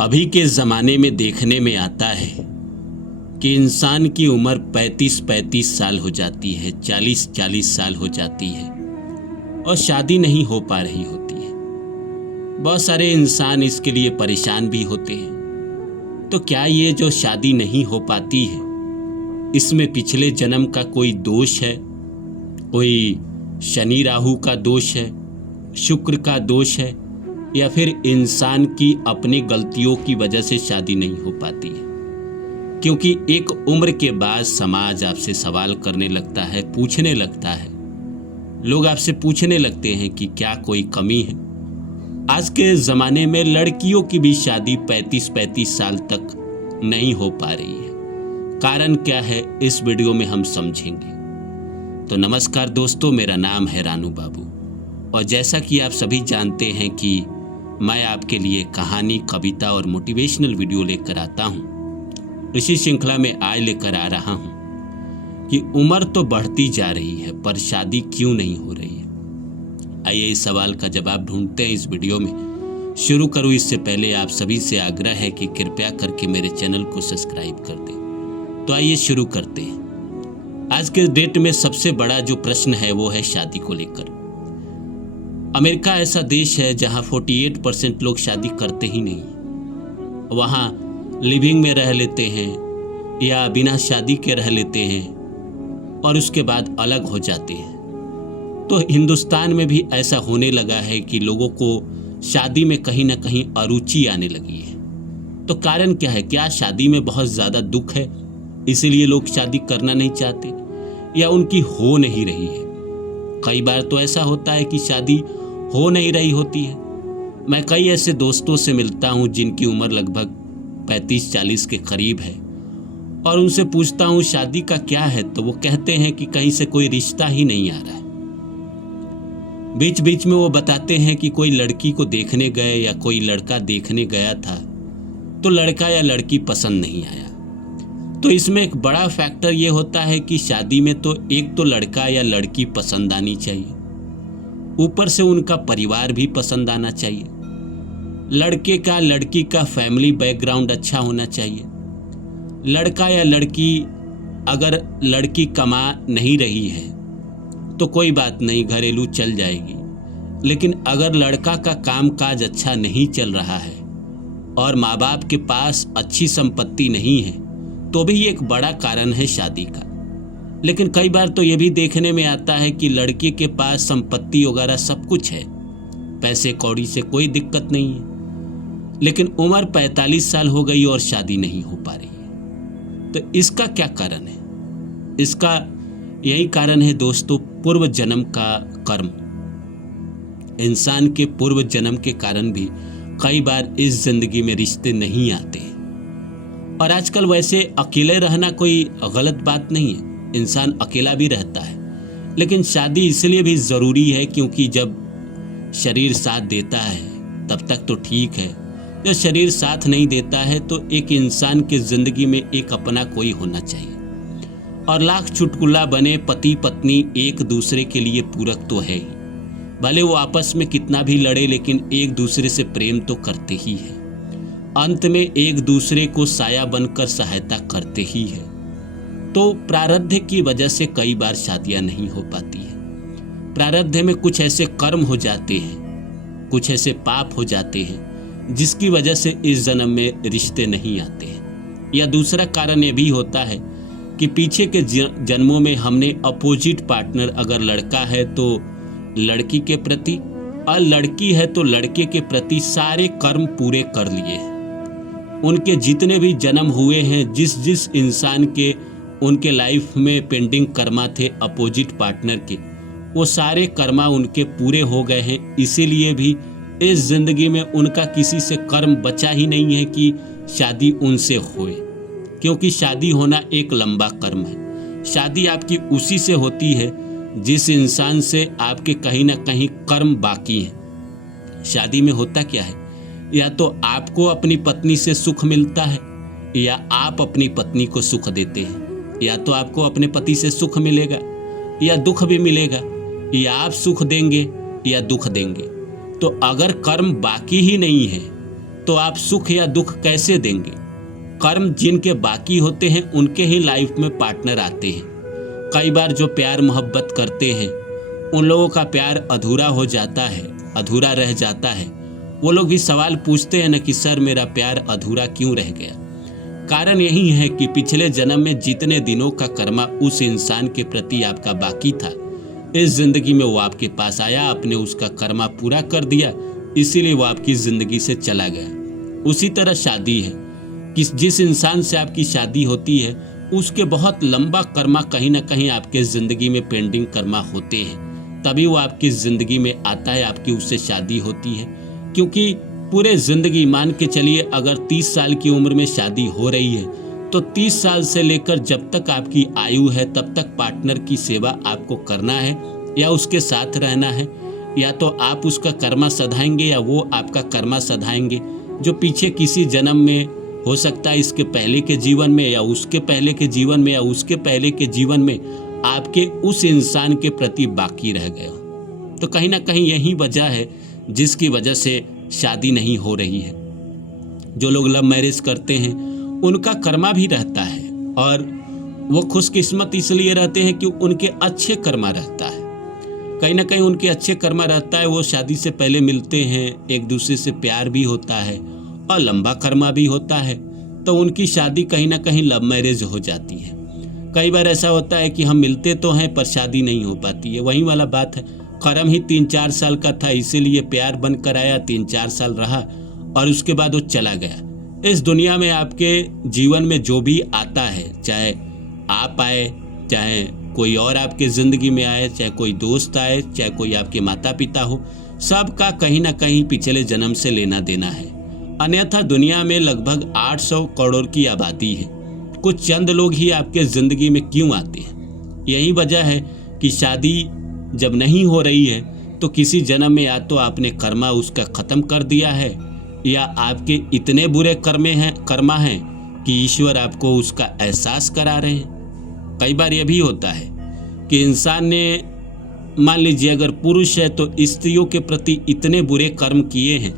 अभी के ज़माने में देखने में आता है कि इंसान की उम्र 35-35 साल हो जाती है, 40-40 साल हो जाती है और शादी नहीं हो पा रही होती है। बहुत सारे इंसान इसके लिए परेशान भी होते हैं। तो क्या ये जो शादी नहीं हो पाती है, इसमें पिछले जन्म का कोई दोष है? कोई शनि राहु का दोष है, शुक्र का दोष है, या फिर इंसान की अपनी गलतियों की वजह से शादी नहीं हो पाती है? क्योंकि एक उम्र के बाद समाज आपसे सवाल करने लगता है, पूछने लगता है। लोग आपसे पूछने लगते हैं कि क्या कोई कमी है? आज के ज़माने में लड़कियों की भी शादी 35-35 साल तक नहीं हो पा रही है। कारण क्या है, इस वीडियो में हम समझेंगे। तो नमस्कार दोस्तों, मेरा नाम है रानू बाबू और जैसा कि आप सभी जानते हैं कि मैं आपके लिए कहानी, कविता और मोटिवेशनल वीडियो लेकर आता हूँ। इसी श्रृंखला में आज लेकर आ रहा हूँ कि उम्र तो बढ़ती जा रही है पर शादी क्यों नहीं हो रही है। आइए इस सवाल का जवाब ढूंढते हैं इस वीडियो में। शुरू करूँ इससे पहले आप सभी से आग्रह है कि कृपया करके मेरे चैनल को सब्सक्राइब कर दें। तो आइए शुरू करते हैं। आज के डेट में सबसे बड़ा जो प्रश्न है वो है शादी को लेकर। अमेरिका ऐसा देश है जहां 48% लोग शादी करते ही नहीं। वहां लिविंग में रह लेते हैं या बिना शादी के रह लेते हैं और उसके बाद अलग हो जाते हैं। तो हिंदुस्तान में भी ऐसा होने लगा है कि लोगों को शादी में कहीं ना कहीं अरुचि आने लगी है। तो कारण क्या है? क्या शादी में बहुत ज़्यादा दुख है इसीलिए लोग शादी करना नहीं चाहते, या उनकी हो नहीं रही है? कई बार तो ऐसा होता है कि शादी हो नहीं रही होती है। मैं कई ऐसे दोस्तों से मिलता हूं जिनकी उम्र लगभग 35-40 के करीब है और उनसे पूछता हूं शादी का क्या है, तो वो कहते हैं कि कहीं से कोई रिश्ता ही नहीं आ रहा है। बीच बीच में वो बताते हैं कि कोई लड़की को देखने गए या कोई लड़का देखने गया था तो लड़का या लड़की पसंद नहीं आया। तो इसमें एक बड़ा फैक्टर ये होता है कि शादी में तो एक तो लड़का या लड़की पसंद आनी चाहिए, ऊपर से उनका परिवार भी पसंद आना चाहिए। लड़के का लड़की का फैमिली बैकग्राउंड अच्छा होना चाहिए। लड़का या लड़की, अगर लड़की कमा नहीं रही है तो कोई बात नहीं, घरेलू चल जाएगी। लेकिन अगर लड़का का कामकाज अच्छा नहीं चल रहा है और माँ बाप के पास अच्छी संपत्ति नहीं है तो भी एक बड़ा कारण है शादी का। लेकिन कई बार तो ये भी देखने में आता है कि लड़के के पास संपत्ति वगैरह सब कुछ है, पैसे कौड़ी से कोई दिक्कत नहीं है, लेकिन उम्र 45 साल हो गई और शादी नहीं हो पा रही है। तो इसका क्या कारण है? इसका यही कारण है दोस्तों, पूर्व जन्म का कर्म। इंसान के पूर्व जन्म के कारण भी कई बार इस जिंदगी में रिश्ते नहीं आते। और आजकल वैसे अकेले रहना कोई गलत बात नहीं है, इंसान अकेला भी रहता है, लेकिन शादी इसलिए भी ज़रूरी है क्योंकि जब शरीर साथ देता है तब तक तो ठीक है। जब शरीर साथ नहीं देता है तो एक इंसान की ज़िंदगी में एक अपना कोई होना चाहिए। और लाख चुटकुला बने पति पत्नी एक दूसरे के लिए पूरक तो है ही, भले वो आपस में कितना भी लड़े लेकिन एक दूसरे से प्रेम तो करते ही है। अंत में एक दूसरे को साया बनकर सहायता करते ही है। तो प्रारब्ध की वजह से कई बार शादियां नहीं हो पाती है। प्रारब्ध में कुछ ऐसे कर्म हो जाते हैं, कुछ ऐसे पाप हो जाते हैं जिसकी वजह से इस जन्म में रिश्ते नहीं आते हैं। या दूसरा कारण ये भी होता है कि पीछे के जन्मों में हमने अपोजिट पार्टनर, अगर लड़का है तो लड़की के प्रति और लड़की है तो लड़के के प्रति सारे कर्म पूरे कर लिए हैं। उनके जितने भी जन्म हुए हैं, जिस जिस इंसान के उनके लाइफ में पेंडिंग कर्मा थे अपोजिट पार्टनर के, वो सारे कर्मा उनके पूरे हो गए हैं। इसीलिए भी इस जिंदगी में उनका किसी से कर्म बचा ही नहीं है कि शादी उनसे होए, क्योंकि शादी होना एक लंबा कर्म है। शादी आपकी उसी से होती है जिस इंसान से आपके कहीं ना कहीं कर्म बाकी हैं। शादी में होता क्या है, या तो आपको अपनी पत्नी से सुख मिलता है या आप अपनी पत्नी को सुख देते हैं। या तो आपको अपने पति से सुख मिलेगा या दुख भी मिलेगा, या आप सुख देंगे या दुख देंगे। तो अगर कर्म बाकी ही नहीं है तो तो आप सुख या दुख कैसे देंगे? कर्म जिनके बाकी होते हैं उनके ही लाइफ में पार्टनर आते हैं। कई बार जो प्यार मोहब्बत करते हैं उन लोगों का प्यार अधूरा हो जाता है, अधूरा रह जाता है। वो लोग भी सवाल पूछते हैं ना कि सर मेरा प्यार अधूरा क्यों रह गया? कारण यही है कि पिछले जन्म में जितने दिनों का कर्मा उस इंसान के प्रति आपका बाकी था, इस जिंदगी में वो आपके पास आया, आपने उसका कर्मा पूरा कर दिया, इसीलिए वो आपकी जिंदगी से चला गया। उसी तरह शादी है कि जिस इंसान से आपकी शादी होती है उसके बहुत लंबा कर्मा कहीं ना कहीं आपके ज़िंदगी में पेंडिंग कर्मा होते हैं, तभी वो आपकी ज़िंदगी में आता है, आपकी उससे शादी होती है। क्योंकि पूरे ज़िंदगी मान के चलिए अगर 30 साल की उम्र में शादी हो रही है तो 30 साल से लेकर जब तक आपकी आयु है तब तक पार्टनर की सेवा आपको करना है या उसके साथ रहना है, या तो आप उसका कर्मा सधाएंगे या वो आपका कर्मा सधाएंगे, जो पीछे किसी जन्म में हो सकता है, इसके पहले के जीवन में या उसके पहले के जीवन में या उसके पहले के जीवन में आपके उस इंसान के प्रति बाकी रह गए हो। तो कहीं ना कहीं यही वजह है जिसकी वजह से शादी नहीं हो रही है। जो लोग लव मैरिज करते हैं उनका कर्मा भी रहता है और वो खुशकिस्मत इसलिए रहते हैं कि उनके अच्छे कर्मा रहता है। कहीं ना कहीं उनके अच्छे कर्मा रहता है, वो शादी से पहले मिलते हैं, एक दूसरे से प्यार भी होता है और लंबा कर्मा भी होता है, तो उनकी शादी कहीं ना कहीं लव मैरिज हो जाती है। कई बार ऐसा होता है कि हम मिलते तो हैं पर शादी नहीं हो पाती है। वही वाला बात है, कर्म ही 3-4 साल का था, इसीलिए प्यार बनकर आया, 3-4 साल रहा और उसके बाद वो चला गया। इस दुनिया में आपके जीवन में जो भी आता है, चाहे आप आए, चाहे कोई और आपके ज़िंदगी में आए, चाहे कोई दोस्त आए, चाहे कोई आपके माता पिता हो, सबका कहीं ना कहीं पिछले जन्म से लेना देना है। अन्यथा दुनिया में लगभग 800 करोड़ की आबादी है, कुछ चंद लोग ही आपके ज़िंदगी में क्यों आते हैं? यही वजह है कि शादी जब नहीं हो रही है तो किसी जन्म में या तो आपने कर्मा उसका ख़त्म कर दिया है या आपके इतने बुरे कर्मा हैं कि ईश्वर आपको उसका एहसास करा रहे हैं। कई बार यह भी होता है कि इंसान ने, मान लीजिए अगर पुरुष है तो स्त्रियों के प्रति इतने बुरे कर्म किए हैं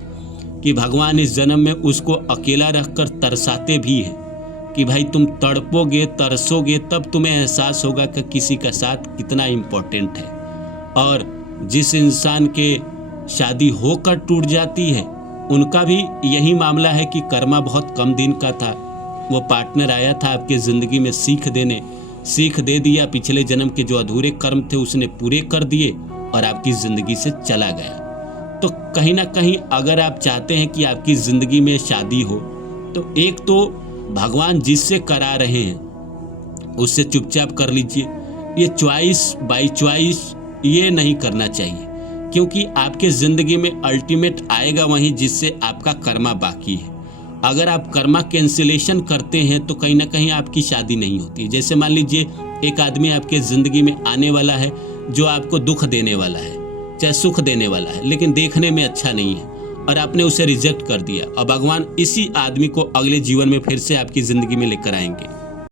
कि भगवान इस जन्म में उसको अकेला रखकर तरसाते भी हैं कि भाई तुम तड़पोगे, तरसोगे, तब तुम्हें एहसास होगा कि किसी का साथ कितना इम्पोर्टेंट है। और जिस इंसान के शादी होकर टूट जाती है उनका भी यही मामला है कि कर्मा बहुत कम दिन का था, वो पार्टनर आया था आपके ज़िंदगी में सीख दे दिया, पिछले जन्म के जो अधूरे कर्म थे उसने पूरे कर दिए और आपकी ज़िंदगी से चला गया। तो कहीं ना कहीं अगर आप चाहते हैं कि आपकी ज़िंदगी में शादी हो तो एक तो भगवान जिससे करा रहे हैं उससे चुपचाप कर लीजिए। ये चॉइस बाय चॉइस ये नहीं करना चाहिए, क्योंकि आपके ज़िंदगी में अल्टीमेट आएगा वही जिससे आपका कर्मा बाकी है। अगर आप कर्मा कैंसिलेशन करते हैं तो कहीं ना कहीं आपकी शादी नहीं होती। जैसे मान लीजिए एक आदमी आपके ज़िंदगी में आने वाला है जो आपको दुख देने वाला है, चाहे सुख देने वाला है, लेकिन देखने में अच्छा नहीं है और आपने उसे रिजेक्ट कर दिया, और भगवान इसी आदमी को अगले जीवन में फिर से आपकी ज़िंदगी में लेकर आएंगे।